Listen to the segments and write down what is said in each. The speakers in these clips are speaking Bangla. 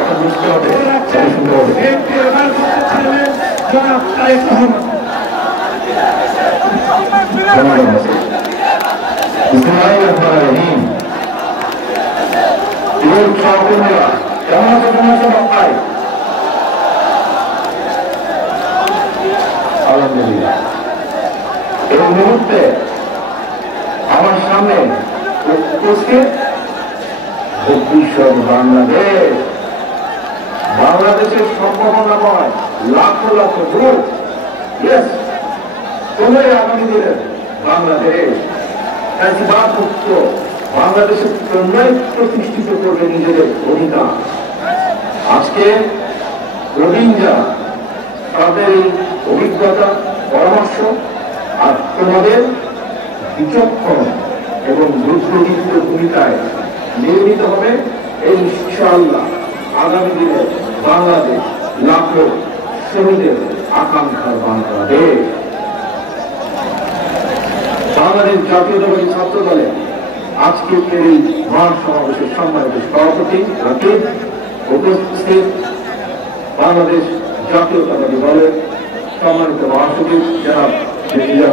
এখন বুঝতে হবে শুনতে হবে কেমন আছে তোমার সব ভাই? আলহামদুলিল্লাহ। এই মুহূর্তে আমার সামনে উপস্থিত ভবিষ্যৎ বাংলাদেশ, বাংলাদেশের সম্ভাবনাময় লাখো লাখো গ্রুপ, তোমরাই আগামী দিনের বাংলাদেশ মুক্ত বাংলাদেশের তোমরাই প্রতিষ্ঠিত করবে নিজেদের অধিকার। আজকে রোহিঙ্গা তাদের এই অভিজ্ঞতা, পরামর্শ আর তোমাদের বিচক্ষণ এবং বুদ্ধিদীপ্ত ভূমিকায় নির্মিত হবে এই ইনশাআল্লাহ আগামী দিনে বাংলাদেশ লাখো শহীদের আকাঙ্ক্ষার বাংলাদেশ। বাংলাদেশ জাতীয়তাবাদী ছাত্র দলে আজকে এই মহাসমাবেশের সম্মানিত সভাপতি রাকিব, উপস্থিত বাংলাদেশ জাতীয়তাবাদী দলের সম্মানিত মহাসচিব জনাব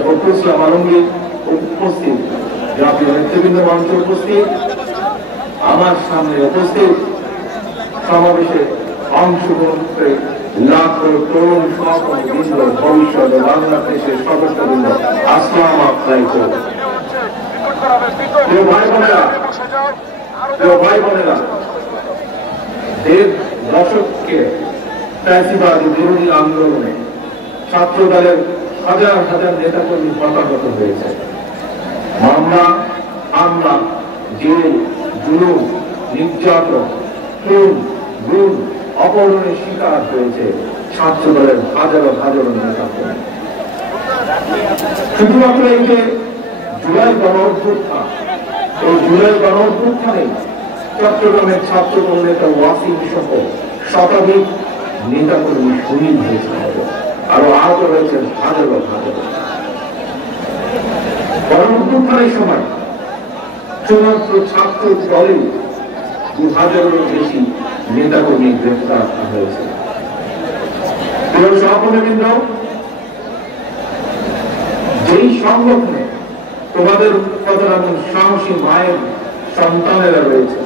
ফখরুল ইসলাম আলমগীর, উপস্থিত জাতীয় নেতৃবৃন্দ মঞ্চে উপস্থিত, আমার সামনে উপস্থিত সমাবেশে অংশগ্রহণ করে লাখো তরুণ সহকর্মীবৃন্দ, ভবিষ্যৎ বাংলাদেশের সদস্যবৃন্দ, আসসালামু আলাইকুম। প্রিয় ভাই বোনেরা, দেড় দশককে ফ্যাসিবাদী বিরোধী আন্দোলনে ছাত্র দলের হাজার হাজার নেতাকর্মী হতাহত হয়েছে। মামলা, হামলা, জেল, জুলুম, নির্যাতন, খুন, গুম, অপহরণের শিকার হয়েছে ছাত্র দলের হাজারো হাজারো নেতাকর্মী। শুধুমাত্র এই যে জুলাই গণঅভ্যুত্থান, এই জুলাই গণঅভ্যুত্থানে চট্টগ্রামের ছাত্র দল নেতা ওয়াসিম সহ শতাধিক নেতাকর্মী শহীদ হয়েছে, আরো আহত হয়েছেন হাজারো হাজারো। গণঅভ্যুত্থানের সময় শুধুমাত্র ছাত্র দলে ২,০০০-এরও বেশি নেতাকর্মী গ্রেফতার হয়েছে। প্রিয় সহকর্মীবৃন্দ, যেই সংগঠনে তোমাদের উৎপাদন সাহসী মায়ের সন্তানেরা রয়েছে,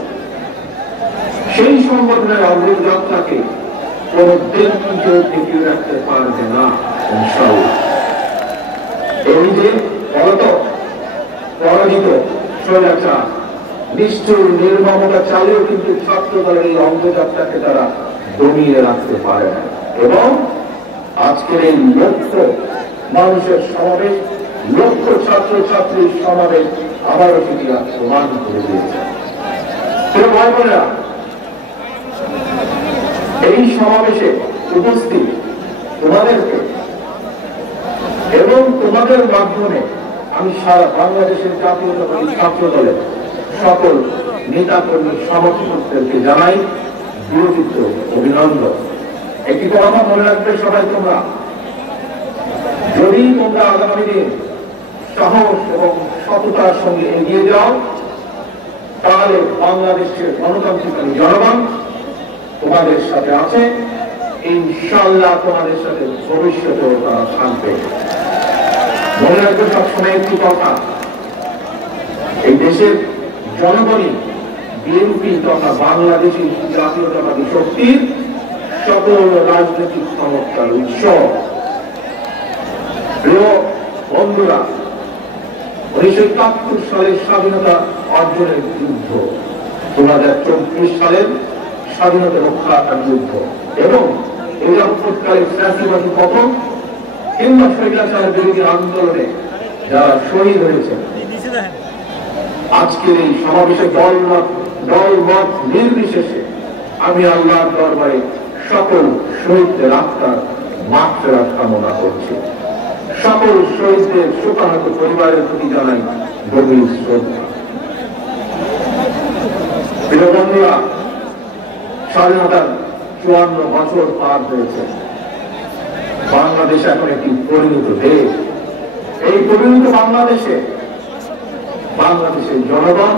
সেই সংগঠনের অগ্রযাত্রাকে কোন ব্যক্তি কেউ টিকিয়ে রাখতে পারবে না ইনশাআল্লাহ। এই যে পরাজিত স্বৈরাচার নিষ্ঠুর নির্মমতা চালিয়েও কিন্তু ছাত্র দলের এই অগ্রযাত্রাকে তারা দমিয়ে রাখতে পারে না, এবং আজকের এই লক্ষ মানুষের সমাবেশ, লক্ষ ছাত্র ছাত্রীর সমাবেশ আবারও সেটি প্রমাণ করে দিয়েছে। প্রিয় ভাই বোনেরা, এই সমাবেশে উপস্থিত তোমাদেরকে এবং তোমাদের মাধ্যমে আমি সারা বাংলাদেশের জাতীয়তাবাদী ছাত্র দলের সকল নেতাকর্মী সমর্থকদেরকে জানাই বিরোচিত অভিনন্দন। একটি কথা মনে রাখবে সবাই, তোমরা যদি তোমরা আগামী দিন সাহস এবং সততার সঙ্গে এগিয়ে যাও, তাহলে বাংলাদেশের গণতান্ত্রিক জনগণ তোমাদের সাথে আছে, ইনশাআল্লাহ তোমাদের সাথে ভবিষ্যতেও তারা থাকবে। মনে রাখবে সবসময় একটি কথা, এই দেশের জনগণই বিএনপি তথা বাংলাদেশী জাতীয়তাবাদী শক্তির সকল রাজনৈতিক ক্ষমতার উৎস। প্রিয় বন্ধুরা, 1971 সালের স্বাধীনতা অর্জনের যুদ্ধ, 2024 সালের স্বাধীনতা রক্ষার যুদ্ধ এবং এই অভ্যুত্থানের ফ্যাসিবাদী পতন কিংবা স্বৈরাচার বিরোধী আন্দোলনে যারা শহীদ হয়েছে, আজকের এই সমাবেশে দলমত নির্বিশেষে আমি আল্লাহর দরবারে সকল শহীদদের আত্মার মাগফিরাত কামনা করছি। সকল শহীদদের শোকাহত পরিবারের প্রতি জানাই গভীর শ্রদ্ধা। প্রিয় বন্ধুরা, স্বাধীনতার 54 বছর পার হয়েছে। বাংলাদেশ এখন একটি পরিণত দেশ। এই পরিণত বাংলাদেশে বাংলাদেশের জনগণ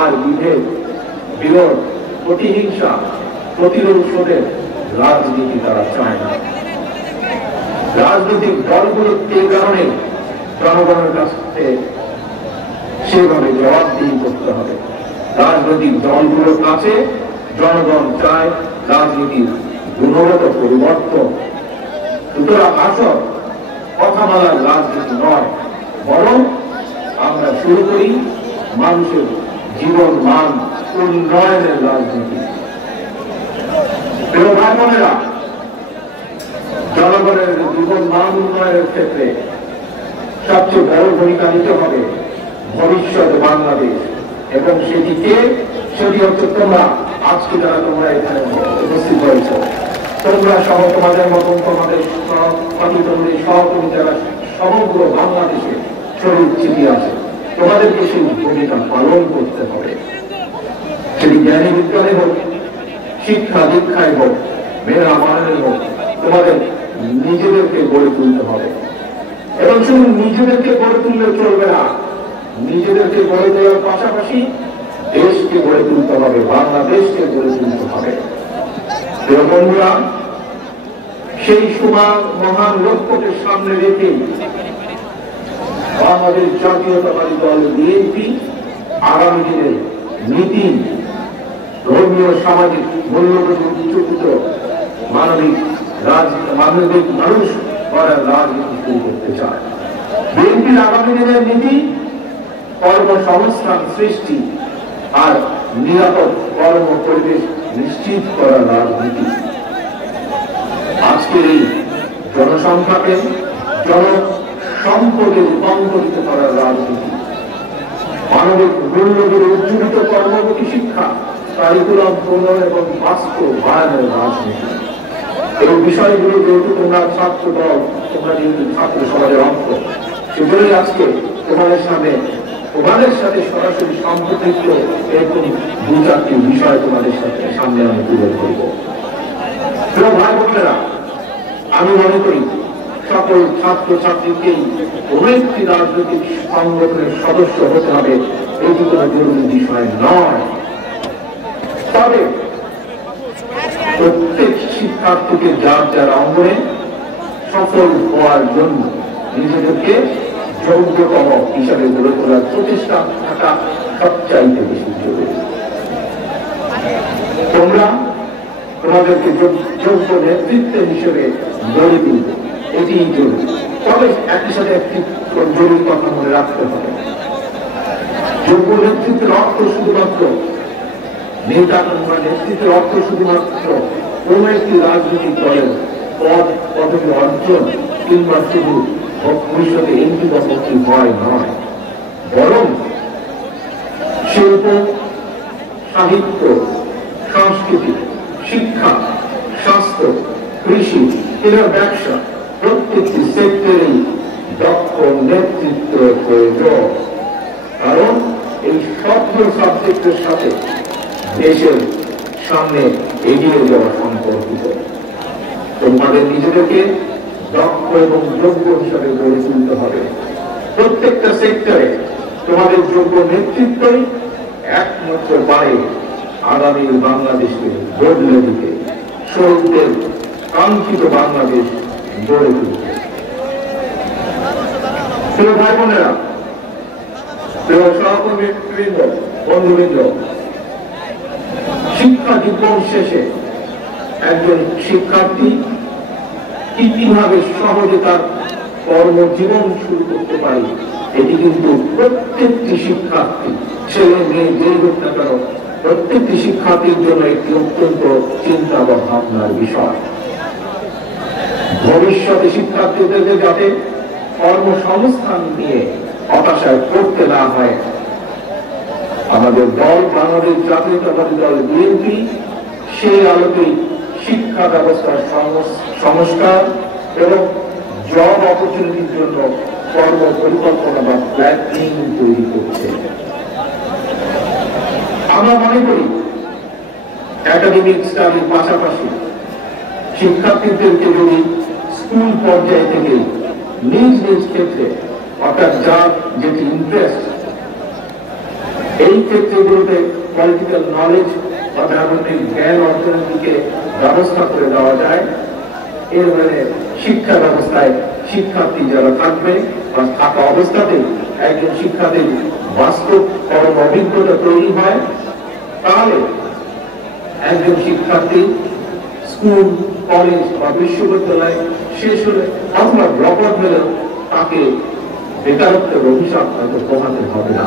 আর বিভেদ, বিরোধ, প্রতিহিংসা, প্রতিরোধের রাজনীতি তারা চায় না। রাজনৈতিক দলগুলো এই কারণে জনগণের কাছে সেভাবে জবাবদিহি করতে হবে। রাজনৈতিক দলগুলোর কাছে জনগণ চায় রাজনীতির গুণগত পরিবর্তন। সুতরাং আসল কথা বলার রাজনীতি নয়, বরং আমরা শুরু করি মানুষের জীবন মান উন্নয়নের রাজনীতি। প্রিয় ভাই বোনেরা, জনগণের জীবন মান উন্নয়নের ক্ষেত্রে সবচেয়ে বড় ভূমিকা নিতে হবে ভবিষ্যৎ বাংলাদেশ, এবং সেটি হচ্ছে তোমরা। আজকে যারা তোমরা এখানে উপস্থিত হয়েছ, তোমরা সহ তোমাদের মতন তোমাদের সহকর্মী যারা সমগ্র বাংলাদেশে শরীর ছিটিয়ে আছে, তোমাদেরকে সেই ভূমিকা পালন করতে হবে। সেটি জ্ঞানী বিজ্ঞানে হোক, শিক্ষা দীক্ষায় হোক, মেয়েরা মানে হোক, তোমাদের নিজেদেরকে গড়ে তুলতে হবে। এবং শুধু নিজেদেরকে গড়ে তুললে চলবে না, নিজেদেরকে গড়ে তোলার পাশাপাশি দেশকে গড়ে তুলতে হবে, বাংলাদেশকে গড়ে তুলতে হবে। বন্ধুরা, সেই মহান লক্ষ্যকে সামনে রেখে বাংলাদেশ জাতীয়তাবাদী দল বিএনপি আগামী দিনের নীতি, ধর্মীয় সামাজিক মূল্যবোধ উচ্চকিত মানবিক মানুষ করার রাজনীতি শুরু করতে চায়। বিএনপির আগামী দিনের নীতি কর্মসংস্থান সৃষ্টি আর নিরাপদ কর্ম পরিবেশ নিশ্চিত করার রাজনীতি। আজকের এই জনসংখ্যাকে জনসম্পদে রূপান্তরিত করার রাজনীতি, মানবিক মূল্যবোধ উজ্জীবিত কর্মমুখী শিক্ষা, কারিকুলাম প্রণয়ন এবং বাস্তবায়নের রাজনীতি। এই বিষয়গুলো যেহেতু তোমরা ছাত্র দল, তোমরা যেহেতু ছাত্র সমাজের অংশ, সেগুলোই আজকে তোমাদের সাথে সরাসরি সম্পর্কিত এরকম দু চারটি বিষয় তোমাদের সামনে আমি তুলে ধরব। প্রিয় ভাই বোনেরা, আমি মনে করি সকল ছাত্র ছাত্রীকেই কোনো একটি রাজনৈতিক সংগঠনের সদস্য হতে হবে, এটি কোনো জরুরি বিষয় নয়। তবে প্রত্যেক শিক্ষার্থীকে যার যার অঙ্গনে সফল হওয়ার জন্য নিজেদেরকে যোগ্যতম হিসাবে গড়ে তোলার প্রচেষ্টা থাকা সবচাইতে বেশি জরুরি। তোমরা তোমাদেরকে যোগ্য নেতৃত্ব হিসেবে গড়ে তুলবে, এটি জরুরি। তবে একই সাথে একটি জরুরি কথা মনে রাখতে হবে, যোগ্য নেতৃত্বের অর্থ শুধুমাত্র নেতা কিংবা নেতৃত্বের অর্থ শুধুমাত্র কোন একটি রাজনৈতিক দলের পদবি অর্জন কিংবা শুধু ভবিষ্যতে এমপি বা মন্ত্রী হয় নয়, বরং শিল্প, সাহিত্য, সংস্কৃতি, শিক্ষা, স্বাস্থ্য, কৃষি কিংবা ব্যবসা, প্রত্যেকটি সেক্টরেই দক্ষ নেতৃত্ব প্রয়োজন। কারণ এই সবগুলো সাবজেক্টের সাথে দেশের সামনে এগিয়ে যাওয়া সম্পর্কিত। তোমাদের নিজেদেরকে দক্ষ এবং যোগ্য হিসাবে গড়ে তুলতে হবে। প্রত্যেকটা সেক্টরে তোমাদের যোগ্য নেতৃত্বই একমাত্র পারে আগামীর বাংলাদেশকে বদলে দিতে, শহীদদের কাঙ্ক্ষিত বাংলাদেশ গড়ে তুলতে। প্রিয় ভাই বোনেরা, প্রিয় সহকর্মীবৃন্দ, বন্ধুবৃন্দ, শিক্ষা জীবন শেষে একজন শিক্ষার্থী কিভাবে সহজে তার কর্মজীবন শুরু করতে পারে, এটি কিন্তু প্রত্যেকটি শিক্ষার্থী, ছেলে মেয়ে যেই হোক না কেন, প্রত্যেকটি শিক্ষার্থীর জন্য একটি অত্যন্ত চিন্তা বা ভাবনার বিষয়। ভবিষ্যতে শিক্ষার্থীদেরকে যাতে কর্মসংস্থান নিয়ে হতাশায় পড়তে না হয়, আমাদের দল বাংলাদেশ জাতীয়তাবাদী দল বিএনপি সেই আলোকেই শিক্ষা ব্যবস্থার সংস্কার এবং জব অপরচুনিটির জন্য কর্ম পরিকল্পনা বা প্ল্যানিং তৈরি করছে। আমরা মনে করি একাডেমিক স্টাডির পাশাপাশি শিক্ষার্থীদেরকে যদি স্কুল পর্যায় থেকে নিজ নিজ ক্ষেত্রে, অর্থাৎ যার যেটি ইন্টারেস্ট, এই ক্ষেত্রগুলোতে পলিটিক্যাল নলেজ বা ব্যবহারিক জ্ঞান অর্জনের দিকে ব্যবস্থা করে দেওয়া যায়। এর মানে শিক্ষা ব্যবস্থায় শিক্ষার্থী যারা থাকবে বা থাকা অবস্থাতেই একজন শিক্ষার্থীর বাস্তব কর্ম অভিজ্ঞতা তৈরি হয়, তাহলে একজন শিক্ষার্থী স্কুল, কলেজ বা বিশ্ববিদ্যালয় শেষ হলে অথবা ড্রপ আউট হলে তাকে বেকারত্বের অভিশাপ হয়তো পোহাতে হবে না।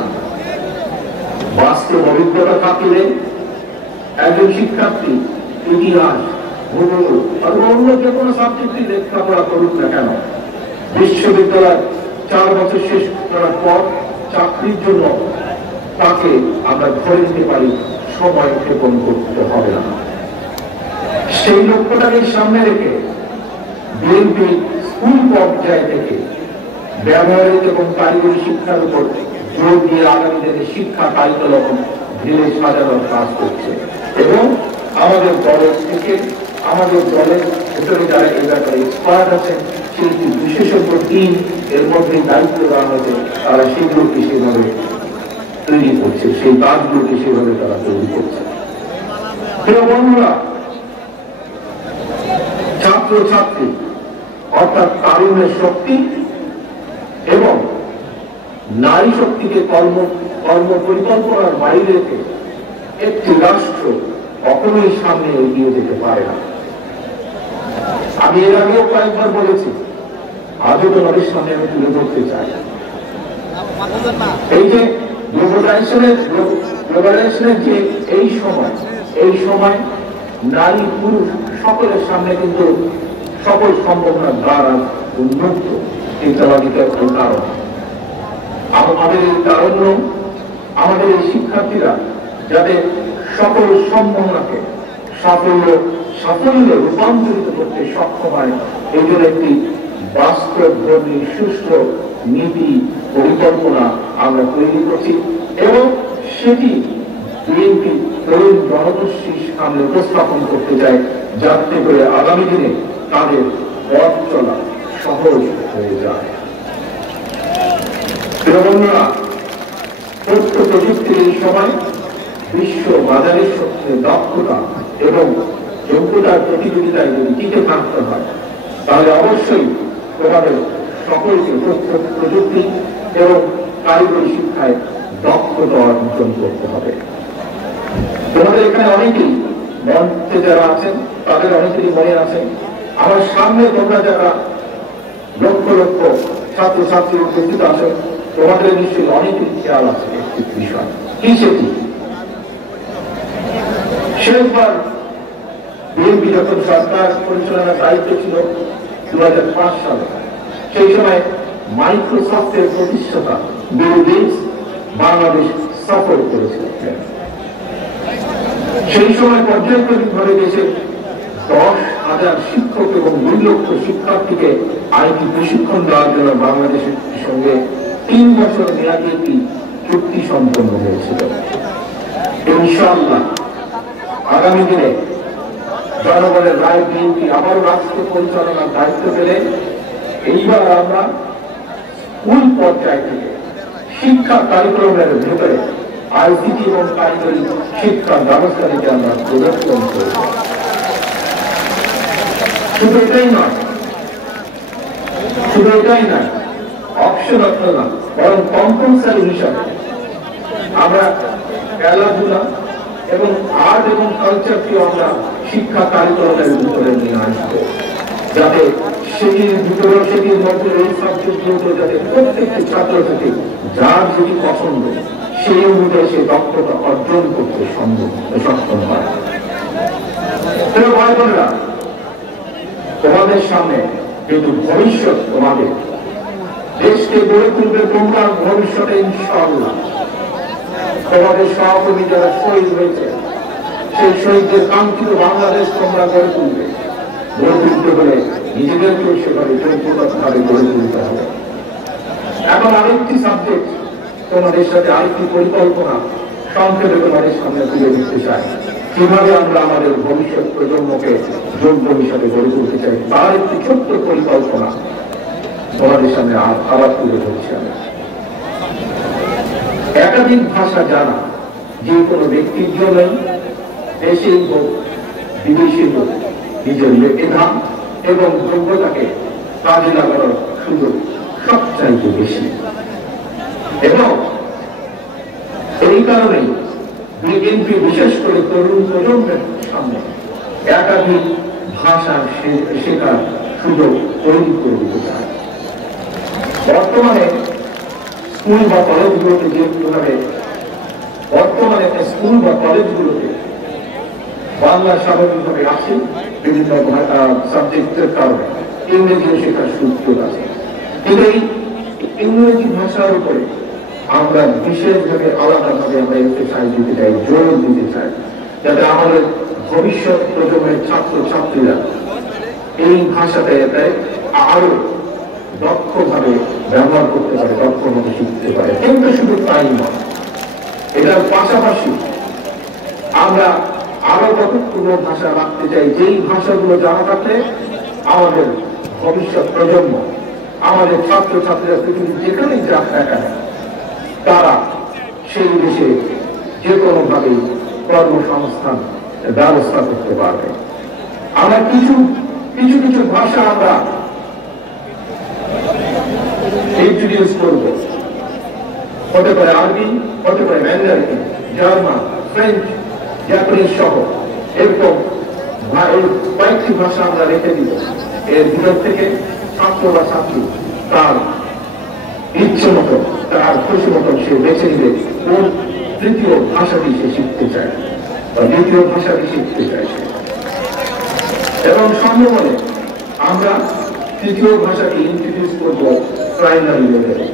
বাস্তব অভিজ্ঞতা থাকলে একজন শিক্ষার্থী ইতিহাস, ভূগোল অথবা অন্য যে কোনো সাবজেক্টে লেখাপড়া করুক না কেন, বিশ্ববিদ্যালয় 4 বছর শেষ করার পর চাকরির জন্য তাকে আমরা ধরে নিতে পারি সময় ক্ষেপণ করতে হবে না। সেই লক্ষ্যটাকে সামনে রেখে বিএনপি স্কুল পর্যায় থেকে ব্যবহারিক এবং কারিগরি শিক্ষার উপর জোর দিয়ে আগামী দিনে শিক্ষা কারিকুলাম ঢেলে সাজানোর কাজ করছে এবং আমাদের দলের থেকে আমাদের দলের ভিতরে যারা এই ব্যাপারে এক্সপার্ট আছেন সেই বিশেষজ্ঞ টিম এর মধ্যে দায়িত্ব দেওয়া হয়েছে, তারা সেগুলোকে সেভাবে তৈরি করছে, সেই কাজগুলোকে সেভাবে তারা তৈরি করছে। প্রিয় বন্ধুরা, ছাত্র ছাত্রী অর্থাৎ তারুণ্যের শক্তি এবং নারী শক্তিকে কর্ম পরিকল্পনার বাইরে রেখে একটি রাষ্ট্র কখনোই সামনে এগিয়ে যেতে পারে না। আমি এর আগেও কয়েকবার বলেছি, আজও তোমাদের সামনে আমি তুলে ধরতে চাই। এই যে গ্লোবালাইজেশনের যে এই সময় নারী পুরুষ সকলের সামনে কিন্তু সকল সম্ভাবনার দ্বারা উন্মুক্ত চিন্তাবাদিতার কারণ। আমাদের এই তারুণ্য, আমাদের এই শিক্ষার্থীরা যাতে সকল সম্ভাবনাকে সাফল্যে রূপান্তরিত করতে সক্ষম হয়, এই জন্য একটি বাস্তবধর্মী সুষ্ঠু নীতি পরিকল্পনা আমরা তৈরি করছি এবং সেটি বিএনপি তরুণ জনগোষ্ঠীর সামনে উপস্থাপন করতে চায়, যাতে করে আগামী দিনে তাদের পথ চলা সহজ হয়ে যায়। বন্ধুরা, তথ্য প্রযুক্তির এই সময় বিশ্ব বাজারের সঙ্গে দক্ষতা এবং যোগ্যতার প্রতিযোগিতায় যদি টিকে থাকতে হয়, তাহলে অবশ্যই তোমাদের সকলকে তথ্য প্রযুক্তি এবং কারিগরি শিক্ষায় দক্ষতা অর্জন করতে হবে। তোমাদের এখানে অনেকেই মঞ্চে যারা আছেন তাদের অনেকেরই মনে আছে, আমার সামনে তোমরা যারা লক্ষ লক্ষ ছাত্রছাত্রী উপস্থিত আছেন, তোমাদের নিশ্চয়ই অনেকেরই খেয়াল আছে একটি বিষয়, কি সেটি? শেষবার বিএনপি যখন সরকার পরিচালনার দায়িত্ব ছিল 2005 সালে, সেই সময় মাইক্রোসফটের প্রতিষ্ঠাতা বিল গেটস বাংলাদেশ সফর করেছিলেন। সেই সময় পর্যায়ক্রমিকভাবে দেশের 10,000 শিক্ষক এবং 2 লক্ষ শিক্ষার্থীকে আইটি প্রশিক্ষণ দেওয়ার জন্য বাংলাদেশের সঙ্গে 3 বছর মেয়াদী একটি চুক্তি সম্পন্ন হয়েছিল। ইনশাআল্লাহ আগামী দিনে জনগণের রায় বিএনপি আবারও রাষ্ট্র পরিচালনার দায়িত্ব পেলে এইবার আমরা স্কুল পর্যায় থেকে শিক্ষা কারিকুলামের ভেতরে আইসিটি এবং কারিগরি শিক্ষা ব্যবস্থাটিকে আমরা প্রবর্তন করব। শুধু এটাই নয়, অপশনাল না, বরং কম্পালসারি হিসাবে আমরা খেলাধুলা এবং আর্ট এবং কালচারকেও আমরা শিক্ষা কারিকুলামের ভিতরে নিয়ে আসবো, যাতে সেটির মধ্যে এই সাবজেক্টগুলো যাতে প্রত্যেকটি ছাত্রছাত্রী যার যেটি পছন্দ সেই অনুযায়ী সে দক্ষতা অর্জন করতে সক্ষম হয়। ভাই বোনেরা, তোমাদের সামনে কিন্তু ভবিষ্যৎ, তোমাদের দেশকে গড়ে তুলবে তোমরা ভবিষ্যতে ইনশাআল্লাহ। তোমাদের সহকর্মী যারা শহীদ হয়েছে, সেই শহীদদের কাঙ্ক্ষিত বাংলাদেশ তোমরা গড়ে তুলবে। গড়ে তুলতে হলে নিজেদেরকেও সেভাবে যোগ্যতাভাবে গড়ে তুলতে হবে। এখন আরেকটি সাবজেক্ট তোমাদের সাথে, আরেকটি পরিকল্পনা সংক্ষেপে তোমাদের সামনে তুলে দিতে চাই। কিভাবে আমরা আমাদের ভবিষ্যৎ প্রজন্মকে যোগ্য হিসাবে গড়ে তুলতে চাই, তার একটি ছোট্ট পরিকল্পনা তোমাদের সামনে আবার তুলে ধরছি আমি। একাধিক ভাষা জানা যে কোনো ব্যক্তির জন্যই দেশেই হোক বিদেশি হোক নিজের মেধা এবং যোগ্যতাকে কাজে লাগানোর সুযোগ সবচাইতে বেশি। এবং এই কারণেই বিএনপি বিশেষ করে তরুণ প্রজন্মের সামনে একাধিক ভাষা শেখার সুযোগ তৈরি করে দিতে চায়। বর্তমানে স্কুল বা কলেজগুলোতে যেভাবে বাংলা স্বাভাবিকভাবে আছে, বিভিন্ন সাবজেক্টের কারণে ইংরেজিও শেখার সুযোগ আছে, কিন্তু এই ইংরেজি ভাষার উপরে আমরা বিশেষভাবে আলাদাভাবে আমরা এমফাসাইজ দিতে চাই, জোর দিতে চাই, যাতে আমাদের ভবিষ্যৎ প্রজন্মের ছাত্র ছাত্রীরা এই ভাষাটা আরো দক্ষভাবে ব্যবহার করতে পারে, দক্ষভাবে শিখতে পারে। কিন্তু শুধু তাই নয়, এটার পাশাপাশি আমরা আরো কতগুলো ভাষা রাখতে চাই, যেই ভাষাগুলো জানা থাকলে আমাদের ভবিষ্যৎ প্রজন্ম, আমাদের ছাত্র ছাত্রীরা পৃথিবীর যেখানেই যাক না কেন তারা সেই দেশে যে কোনো ভাবে কর্মসংস্থান ব্যবস্থা করতে পারবে। আমরা কিছু কিছু কিছু ভাষা আমরা ইন্ট্রোডিউস করব, হতে পারে আরবি, হতে পারে ম্যান্ডারিন, জার্মান, ফ্রেঞ্চ, জাপানিজ সহ এরকম কয়েকটি ভাষা আমরা রেখে দিব। এর ভিতর থেকে ছাত্র বা ছাত্রী তার ইচ্ছে মতো, তার খুশি মতো সে বেছে নিবে কোন তৃতীয় ভাষাটি সে শিখতে চায় বা দ্বিতীয় ভাষাটি শিখতে চায়। এবং সম্ভব হলে আমরা তৃতীয় ভাষাটি ইন্ট্রোডিউস করব প্রাইমারি লেভেলে,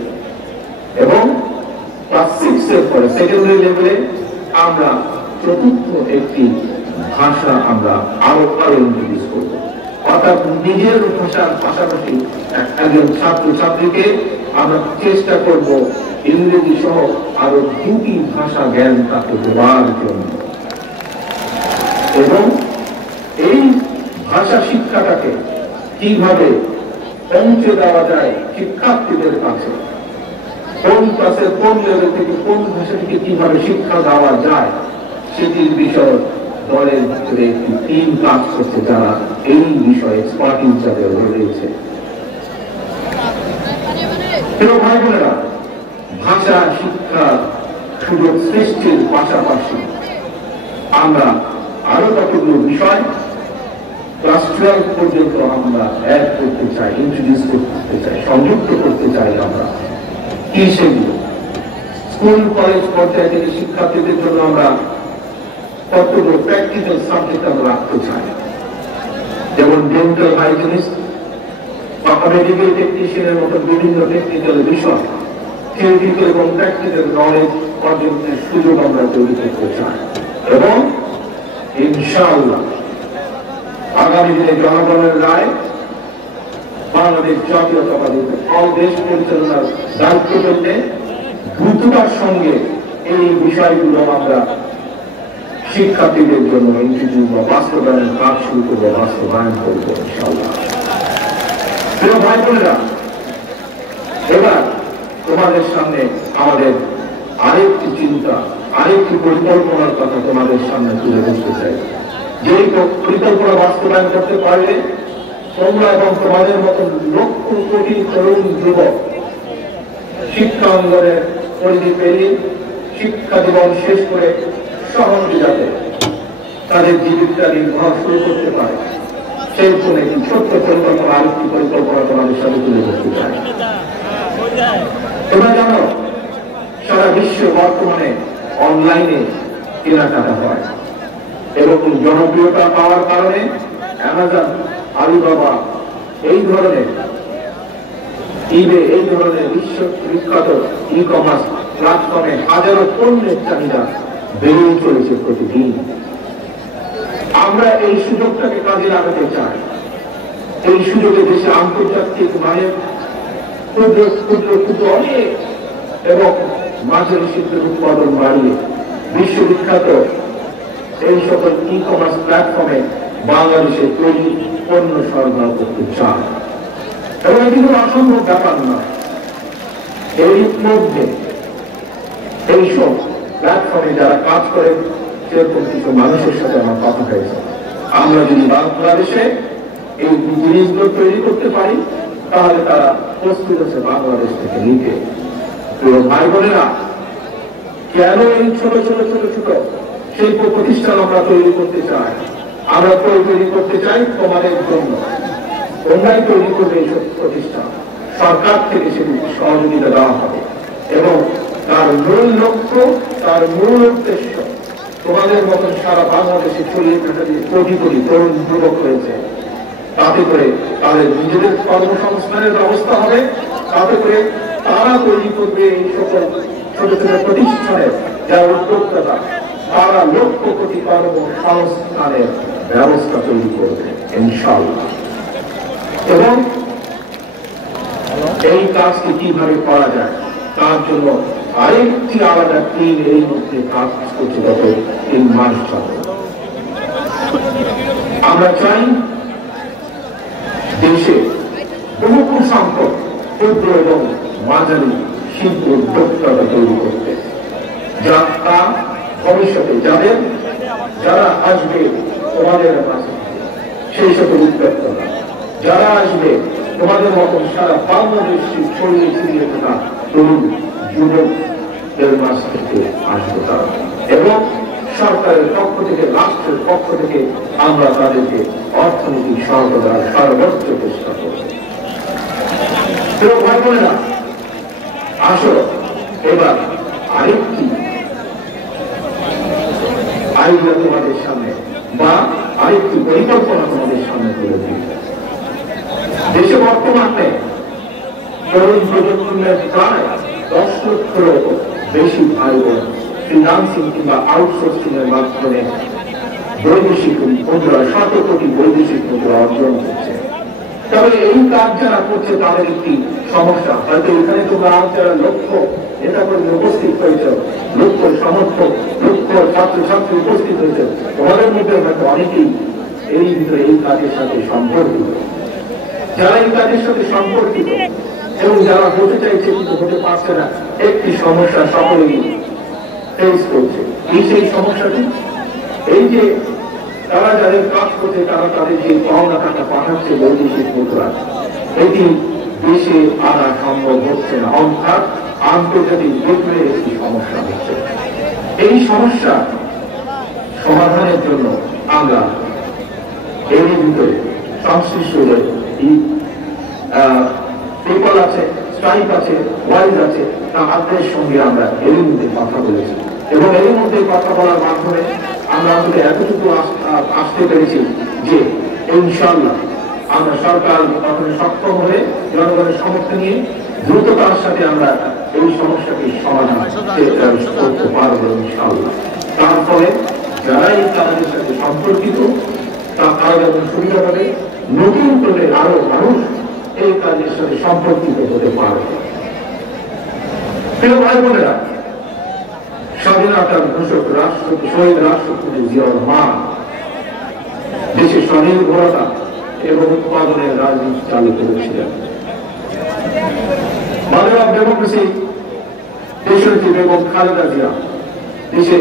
এবং ক্লাস 6 এর পরে সেকেন্ডারি লেভেলে আমরা চতুর্থ একটি ভাষা আমরা আরো ইন্ট্রোডিউস করব। অর্থাৎ নিজের ভাষার পাশাপাশি একজন ছাত্র ছাত্রীকে আমরা চেষ্টা করব ইংরেজি সহ আরো দুটি ভাষা জ্ঞান তাকে দেওয়ার জন্য। এবং এই ভাষা শিক্ষাটাকে কিভাবে পৌঁছে দেওয়া যায় শিক্ষার্থীদের কাছে, কোন ক্লাসের কোন লেভেল থেকে কোন ভাষাটিকে কিভাবে শিক্ষা দেওয়া যায়, সেটির বিষয় দলের ভিতরে একটি টিম কাজ করছে যারা এই বিষয়ে এক্সপার্টিস যাদের রয়েছে। ভাই বোনেরা, ভাষা শিক্ষার সুযোগ সৃষ্টির পাশাপাশি আমরা আরো কতগুলো বিষয় ক্লাস 12 পর্যন্ত আমরা অ্যাড করতে চাই, ইন্ট্রোডিউস করতে চাই, সংযুক্ত করতে চাই। আমরা কি সেগুলো? স্কুল কলেজ পর্যায়ে থেকে শিক্ষার্থীদের জন্য আমরা কতগুলো প্র্যাকটিক্যাল সাবজেক্ট আমরা রাখতে চাই, যেমন ডেন্টাল হাইজিনিস্ট বা মেডিকেল টেকনিশিয়ানের মতো বিভিন্ন টেকনিক্যাল বিষয়, থিওরিটিক্যাল এবং প্র্যাকটিক্যাল নলেজ অর্জনের সুযোগ আমরা তৈরি করতে চাই। এবং ইনশাআল্লাহ আগামী দিনে জনগণের রায় বাংলাদেশ জাতীয়তাবাদী দল দেশ পরিচালনার দায়িত্ব পেতে দ্রুততার সঙ্গে এই বিষয়গুলো আমরা শিক্ষার্থীদের জন্য ইনস্টিটিউট বা বাস্তবায়নের কাজ শুরু করবো, বাস্তবায়ন করবো ইনশাআল্লাহ। প্রিয় ভাই বোনেরা, এবার তোমাদের সামনে আমাদের আরেকটি চিন্তা, আরেকটি পরিকল্পনার কথা তোমাদের সামনে তুলে ধরতে চাই। যে পরিকল্পনা বাস্তবায়ন করতে পারলে তোমরা এবং তোমাদের মতন লক্ষ কোটি তরুণ যুবক শিক্ষা অঙ্গনের পরিধি পেরিয়ে শিক্ষা জীবন শেষ করে শহরে যাতে তাদের জীবিকা নির্বাহ শুরু করতে পারে, সেই জন্য একটি ছোট্ট পরিকল্পনা, আরেকটি পরিকল্পনা তোমাদের সাথে তুলে ধরতে চাই। তোমরা জানো সারা বিশ্ব বর্তমানে অনলাইনে কেনাকাটা হয় এবং জনপ্রিয়তা পাওয়ার কারণে অ্যামাজন, আলিবাবা এই ধরনের ইবে এই ধরনের বিশ্ব বিখ্যাত ই কমার্স প্ল্যাটফর্মে হাজারো পণ্যের চাহিদা বেড়ে চলেছে প্রতিদিন। আমরা এই সুযোগটাকে কাজে লাগাতে চাই। এই সুযোগে দেশে আন্তর্জাতিক মানের ক্ষুদ্র ক্ষুদ্র ক্ষুদ্র অনেক এবং মাঝারি শিল্পের উৎপাদন বাড়িয়ে বিশ্ববিখ্যাত এই সকল ই কমার্স প্ল্যাটফর্মে বাংলাদেশে তৈরি পণ্য সরবরাহ করতে চায়। এবং এটি কোনো অসম্ভব ব্যাপার নয়। এর মধ্যে এইসব প্ল্যাটফর্মে যারা কাজ করে সেরকম কিছু মানুষের সাথে আমার কথা হয়েছে। আমরা যদি বাংলাদেশে এই জিনিসগুলো তৈরি করতে পারি তাহলে তারা প্রস্তুত আছে বাংলাদেশ থেকে নিতে। প্রিয় ভাই বোনেরা, কেন এই ছোট ছোট ছোট ছোট শিল্প প্রতিষ্ঠান আমরা তৈরি করতে চাই? আমরা তৈরি করতে চাই তোমাদের জন্য। তোমরাই তৈরি করবে এইসব প্রতিষ্ঠান, সরকার থেকে সেগুলি সহযোগিতা দেওয়া হবে এবং তার মূল লক্ষ্য, তার মূল উদ্দেশ্য তোমাদের মতন সারা বাংলাদেশে ছড়িয়ে থাকা যে কোটি কোটি তরুণ যুবক রয়েছে, তাতে করে তাদের নিজেদের কর্মসংস্থানের ব্যবস্থা হবে, তাতে করে তারা তৈরি করবে এই সকল ছোট ছোট প্রতিষ্ঠানের যারা উদ্যোক্তা, তারা লক্ষ কোটি কর্মসংস্থানের ব্যবস্থা তৈরি করবে ইনশাআল্লাহ। এবং এই কাজকে কিভাবে করা যায় তার জন্য আরেকটি আলাদা টিম এই মধ্যে কাজ করছে গত 3 মাস ধরে। আমরা চাই দেশে বহু সংখ্যক ক্ষুদ্র এবং মাঝারি শিল্প উদ্যোক্তা তৈরি করতে, যা তা ভবিষ্যতে যারা আসবে তোমাদের মাঝে, সেই সকল উদ্যোক্তারা যারা আসবে তোমাদের মতন সারা বাংলাদেশে ছড়িয়ে ছিড়িয়ে থাকা তরুণ যুবকদের মাঝ থেকে আসবে তারা, এবং সরকারের পক্ষ থেকে, রাষ্ট্রের পক্ষ থেকে আমরা তাদেরকে অর্থনৈতিক সহায়তার সর্বোচ্চ চেষ্টা করব। ভাই বোনেরা, আসো এবার আরেকটি আইডিয়া তোমাদের সামনে বা আরেকটি পরিকল্পনা তোমাদের সামনে তুলে দিই। দেশে বর্তমানে তরুণ প্রজন্মের প্রায় 10 লক্ষেরও বেশি ভাই বোন ফ্রিল্যান্সিং কিংবা আউটসোর্সিং এর মাধ্যমে বৈদেশিক মুদ্রা, 100 কোটি বৈদেশিক মুদ্রা অর্জন করছে। তবে এই কাজ যারা করছে তাদের একটি সমস্যা, হয়তো এখানে তোমরা যারা লক্ষ্য এটা করে উপস্থিত হয়েছে, লক্ষ্য সমর্থক, লক্ষ্য ছাত্রছাত্রী উপস্থিত হয়েছে, তোমাদের মধ্যে হয়তো অনেকেই এই ভিতরে এই কাজের সাথে সম্পর্কিত। যারা এই কাজের সাথে সম্পর্কিত এবং যারা হতে চাইছে কিন্তু হতে পারছে না, একটি সমস্যা সকলেই ফেস করছে। সেই সমস্যাটি এই যে তারা যাদের কাজ করছে তারা তাদের যে পাওনা টাকা পাঠাচ্ছে বৈদেশিক মুদ্রা, এটি দেশে আনা সম্ভব হচ্ছে না, অর্থাৎ আন্তর্জাতিক বিক্রয়ে একটি সমস্যা হচ্ছে। এই সমস্যা সমাধানের জন্য আমরা এর ভিতরে সংশ্লিষ্ট পেপাল আছে, স্ট্রাইপ আছে, ওয়াইজ আছে, তাদের সঙ্গে আমরা এর মধ্যে কথা বলেছি এবং এর মধ্যে কথা বলার মাধ্যমে আমরা আসলে এতটুকু আসতে পেরেছি যে ইনশাআল্লাহ আমরা সরকার গঠনে সক্ষম হয়ে জনগণের সমর্থন নিয়ে দ্রুততার সাথে আমরা এই সমস্যাকে সমাধান করতে পারবো ইনশাআল্লাহ। তার ফলে যারা এই কাজের সাথে সম্পর্কিত তারা যেমন সুবিধা পাবে, নতুন করে আরো মানুষ এই কাজের সাথে সম্পর্কিত হতে পারবে। প্রিয় ভাই বোনেরা, স্বাধীনতার ঘোষক রাষ্ট্রপতি শহীদ রাষ্ট্রপতি জিয়াউর রহমান দেশের স্বনির্ভরতা এবং উৎপাদনের রাজনীতি চালু করেছিলেন। মাদার অফ ডেমোক্রেসি দেশনেত্রী বেগম খালেদা জিয়া দেশে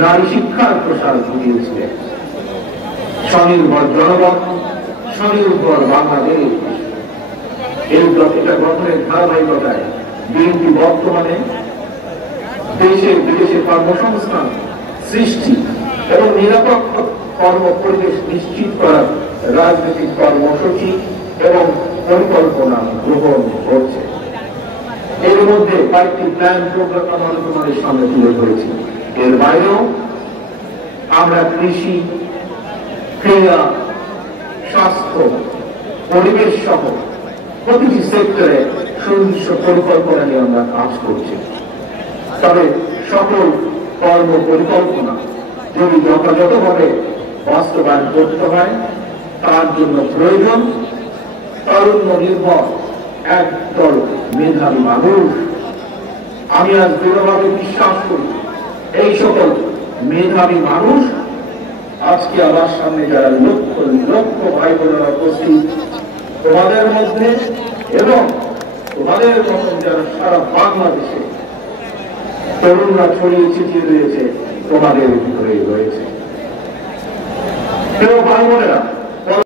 নারী শিক্ষার প্রসার ঘটিয়েছিলেন। স্বনির্ভর জনগণ, স্বনির্ভর বাংলাদেশ, এটা গঠনের ধারাবাহিকতায় বিএনপি বর্তমানে দেশে বিদেশে কর্মসংস্থান সৃষ্টি এবং নিরাপদ কর্ম পরিবেশ নিশ্চিত করার রাজনৈতিক কর্মসূচি এবং পরিকল্পনা গ্রহণ করছে। এর মধ্যে কয়েকটি প্ল্যান প্রোগ্রাম আমরা তোমাদের সামনে তুলে ধরেছি। এর বাইরেও আমরা কৃষি, ক্রীড়া, স্বাস্থ্য, পরিবেশ সহ প্রতিটি সেক্টরে সুনির্দিষ্ট পরিকল্পনা নিয়ে আমরা কাজ করছি। তবে সকল কর্ম পরিকল্পনা যদি যথাযথভাবে বাস্তবায়ন করতে হয় তার জন্য প্রয়োজন তারুণ্য নির্ভর একদল মেধাবী মানুষ। আমি আজ দৃঢ়ভাবে বিশ্বাস করি এই সকল মেধাবী মানুষ আজকে আমার সামনে যারা লক্ষ লক্ষ ভাই বোনেরা উপস্থিত তোমাদের মধ্যে এবং তোমাদের মতন যারা সারা বাংলাদেশে তরুণরা ছড়িয়ে ছিটিয়ে রয়েছে তোমাদের ভিতরে রয়েছে। প্রিয় ভাই বোনেরা,